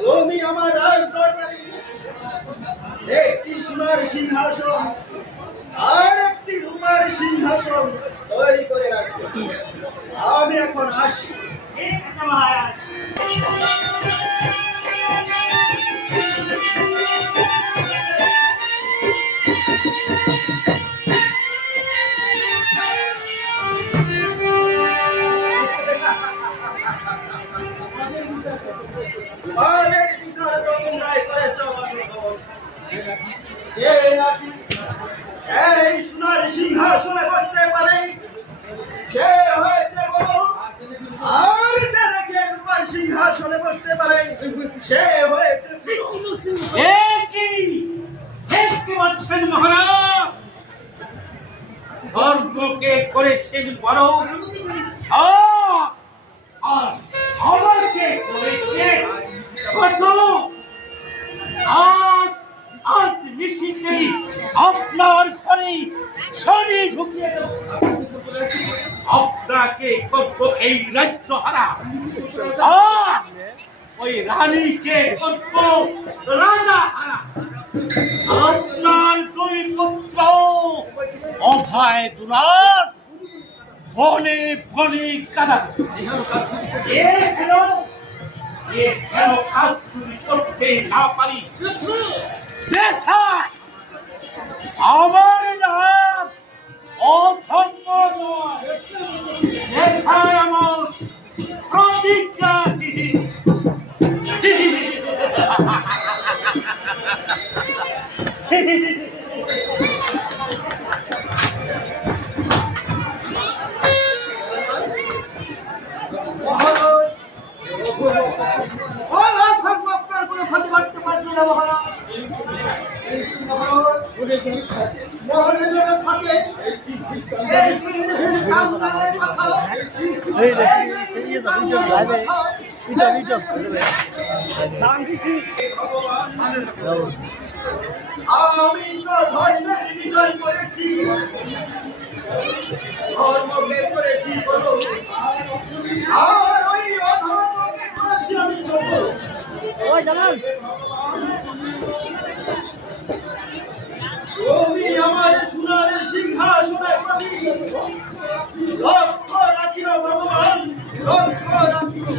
তুমি আমার একটি সোনার সিংহাসন আর একটি রূপার সিংহাসন তৈরি করে রাখবে। আমি এখন আসি। এই সোনার সিংহাসনে বসতে পারে সে হয়েছে বড়, আর যারা রূপার সিংহাসনে বসতে পারে সে হয়েছে কি বলছেন মহারাজ? ধর্মকে করেছেন বড়, আর আমাকে করেছেন ছোট। আজ নিশ্চিতেই আপনার ঘরে শনি ঢুকিয়ে দেব। আপনাকে করবো এই রাজ্য হারা, আর ওই রানীকে করবো রাজা হারা। আপনার দুই পুত্র অভয় দুলাল বনে বনে কাদা কেন কাজ করতে না পারি? আমার নাম অধর্ম নয়, আমার প্রতিজ্ঞা। আপনার কোনো ক্ষতি করতে পারবে না মহারাজ। মহারাজ থাকে আমি তো ধর্মের বিষয় করেছি, ধর্মকে করেছি বলো, আর ওই অধর্মকে করেছি আমি সফল। তুমি আমার সোনার সিংহাসনে লক্ষ্য রাখিও ভগবান, লক্ষ্য রাখিও।